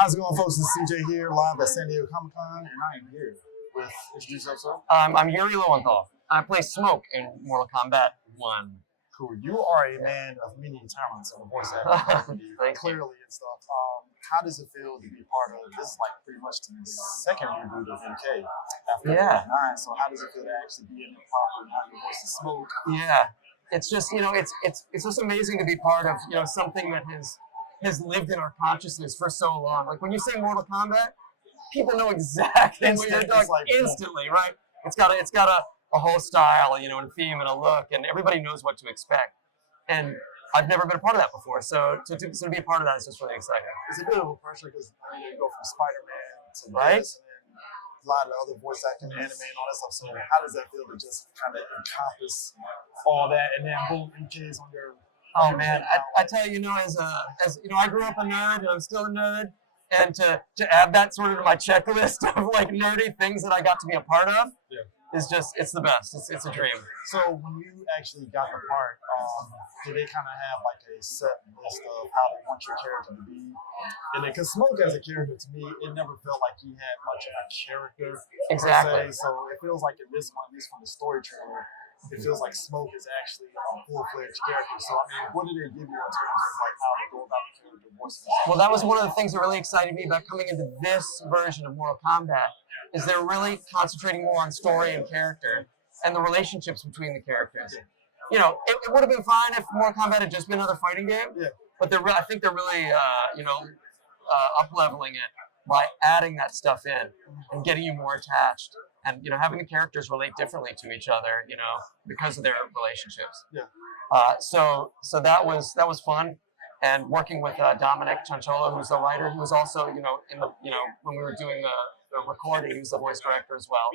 How's it going, folks? This is CJ here, live at San Diego Comic-Con, and I am here with, introduce yourself, sir. I'm Yuri Lowenthal. I play Smoke in Mortal Kombat 1. Cool. You are a man of many talents in the voice acting, clearly and stuff. How does it feel to be part of, this is like pretty much the second reboot of MK after 9, so how does it feel to actually be in the proper and have your voice to Smoke? Yeah, it's just, it's just amazing to be part of, something that has lived in our consciousness for so long. Like when you say Mortal Kombat, people know exactly what you're talking about instantly, right? It's got a whole style, and a theme and a look, and everybody knows what to expect. And I've never been a part of that before, so to be a part of that is just really exciting. It's a bit of a pressure because you go from Spider-Man to right, this, and then a lot of other voice acting, anime, and all that stuff. So how does that feel to just kind of encompass all that, and then boom, MK's on your? Oh man, I tell you, as I grew up a nerd, and I'm still a nerd, and to add that sort of to my checklist of like nerdy things that I got to be a part of, is just, it's the best. It's a dream. So when you actually got the part, did they kind of have like a set list of how they want your character to be? And then, because Smoke as a character, to me, it never felt like he had much of a character. Exactly. Per se. So it feels like in this one, at least from the story trailer, it feels like Smoke is actually a full-fledged character. So I mean, what did they give you in terms of like how to go about the character voicing? Well, that was one of the things that really excited me about coming into this version of Mortal Kombat, is they're really concentrating more on story and character and the relationships between the characters. It would have been fine if Mortal Kombat had just been another fighting game, but I think they're really, up-leveling it by adding that stuff in and getting you more attached. And having the characters relate differently to each other, because of their relationships. So that was fun, and working with Dominic Chanchola, who's the writer, who was also in the when we were doing the recording, he was the voice director as well.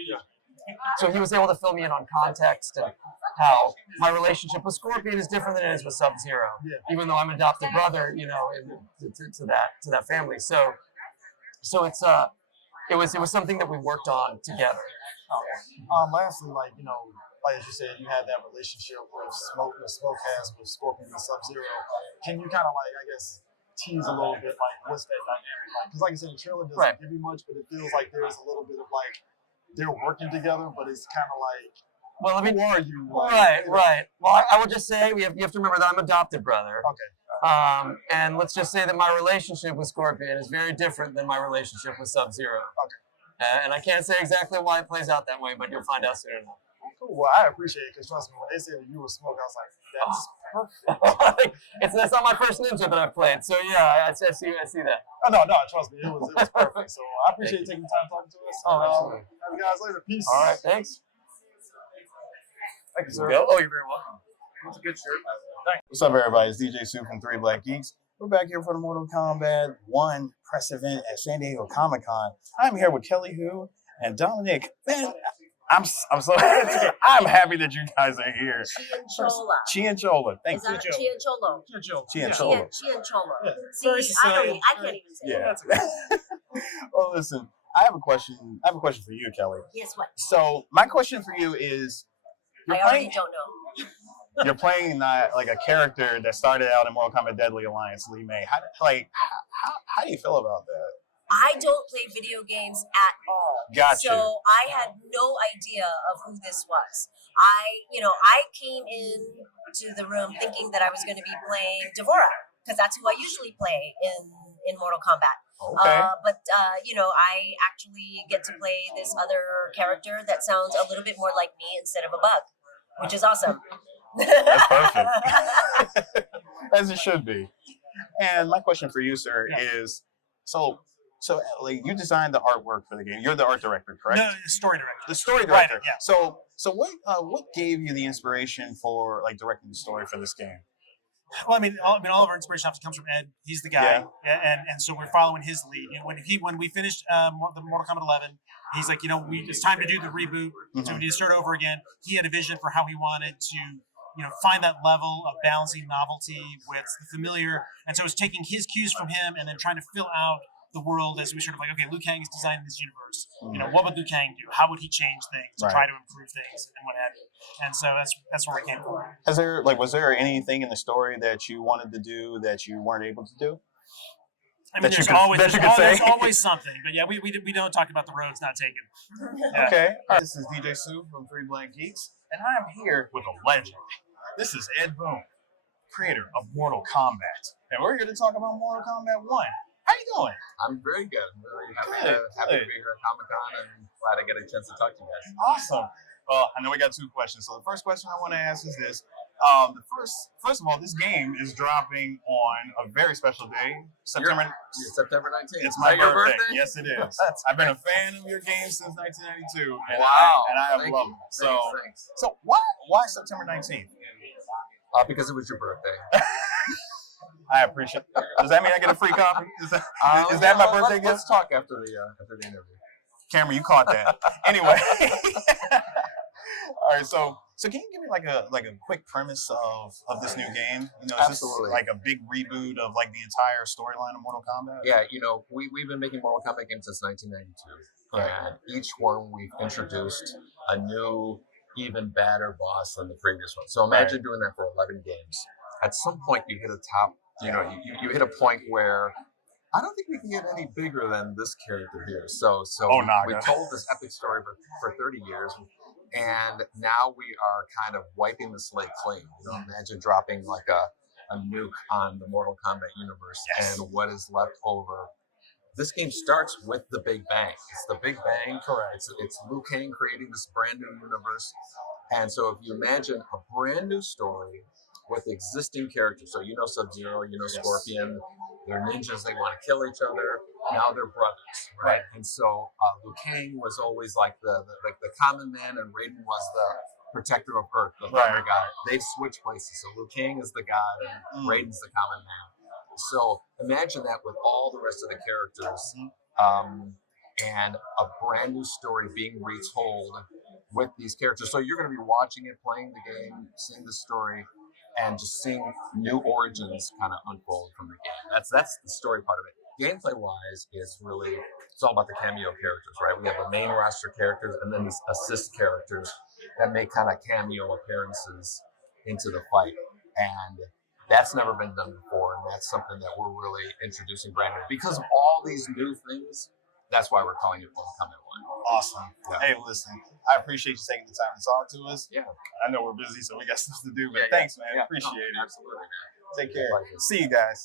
So he was able to fill me in on context and how my relationship with Scorpion is different than it is with Sub-Zero, even though I'm an adopted brother, to that family. So it was something that we worked on together. Lastly, like as you said, you had that relationship with Smoke has with Scorpion and Sub-Zero. Can you kind of like, I guess, tease a little bit like what's that dynamic like? Because like I said, the trailer doesn't give you much, but it feels like there's a little bit of like they're working together, but it's kind of like, well, who are you? Like, right. Well, I would just say you have to remember that I'm adopted brother. Okay. And let's just say that my relationship with Scorpion is very different than my relationship with Sub-Zero. Okay. And I can't say exactly why it plays out that way, but you'll find out soon enough. Cool. Well, I appreciate it, because trust me, when they said that you were Smoke, I was like, that's perfect. That's not my first ninja that I've played, so yeah, I see that. Oh, no, trust me, it was perfect. So I appreciate you taking the time talking to us. Absolutely. Have you guys later. Peace. All right, thanks. Thank you, sir. Oh, you're very welcome. That's a good shirt. Thanks. What's up, everybody? It's DJ Sue from 3 Black Geeks. We're back here for the Mortal Kombat 1 press event at San Diego Comic-Con. I'm here with Kelly Hu and Dominic. Man, I'm so I'm happy that you guys are here. Chianchola. Thank you. Chianchola. See, I can't even say it. That's okay. Well, listen, I have a question for you, Kelly. Yes, what? So my question for you is, I already don't know. You're playing like a character that started out in Mortal Kombat Deadly Alliance, Li Mei. How do you feel about that? I don't play video games at all. Gotcha. So I had no idea of who this was. I came in to the room thinking that I was going to be playing Devora, because that's who I usually play in Mortal Kombat. Okay. But I actually get to play this other character that sounds a little bit more like me instead of a bug, which is awesome. That's perfect. As it should be. And my question for you, sir, is so like you designed the artwork for the game. You're the art director, correct? No, the story director. The story director. Right, yeah. So what gave you the inspiration for like directing the story for this game? Well, all of our inspiration obviously comes from Ed. He's the guy, and so we're following his lead. When we finished the Mortal Kombat 11, he's like, it's time to do the reboot, so we need to start over again. He had a vision for how he wanted to, find that level of balancing novelty with the familiar, and so it was taking his cues from him and then trying to fill out the world as we sort of like, okay, Liu Kang is designing this universe. What would Liu Kang do? How would he change things to try to improve things and what have you? And so that's where we came from. Was there anything in the story that you wanted to do that you weren't able to do? I mean, that you there's could- always that you there's, could al- there's say? always something, but yeah, we don't talk about the roads not taken. Yeah. Okay. All right. This is DJ Sue from Three Blank Geeks, and I am here with a legend. This is Ed Boon, creator of Mortal Kombat, and we're here to talk about Mortal Kombat 1. How you doing? I'm very good. I'm really happy Good, to good. be here at Comic Con and glad I get a chance to talk to you guys. Awesome. Well, I know we got two questions. So the first question I want to ask is this. First of all, this game is dropping on a very special day, September. September 19th. It's my Is that your birthday. Yes, it is. That's I've been a fan of your game since 1992, and Wow. I have Thank loved you. it. Thanks. So why September 19th? Because it was your birthday. I appreciate it. Does that mean I get a free copy? Is that my birthday gift? Let's talk after the interview. Cameron, you caught that. Anyway. All right, so can you give me like a quick premise of this new game? You know, is Absolutely. this like a big reboot of like the entire storyline of Mortal Kombat? Yeah, we've been making Mortal Kombat games since 1992. Right. And each one we've introduced a new, even badder boss than the previous one. So imagine doing that for 11 games. At some point, you hit a top, you hit a point where I don't think we can get any bigger than this character here. So we told this epic story for 30 years. And now we are kind of wiping the slate clean. Imagine dropping like a nuke on the Mortal Kombat universe, Yes. and what is left over. This game starts with the Big Bang. It's the Big Bang. Correct. It's Liu Kang creating this brand new universe. And so if you imagine a brand new story with existing characters, so Sub-Zero, Scorpion, they're ninjas, they want to kill each other. Now they're brothers, right? And so Liu Kang was always like the common man, and Raiden was the protector of Earth, the thunder god. They've switched places. So Liu Kang is the god, and Raiden's the common man. So imagine that with all the rest of the characters, and a brand new story being retold with these characters. So you're going to be watching it, playing the game, seeing the story, and just seeing new origins kind of unfold from the game. That's the story part of it. Gameplay wise it's all about the cameo characters, right? We have the main roster characters and then these assist characters that make kind of cameo appearances into the fight. And that's never been done before, and that's something that we're really introducing brand new. Because of all these new things, that's why we're calling it Mortal Kombat 1. Awesome. Yeah. Hey, listen, I appreciate you taking the time to talk to us. Yeah. I know we're busy, so we got stuff to do, but Yeah, thanks, man. Yeah. Appreciate it. Absolutely, man. Take care. Pleasure. See you guys.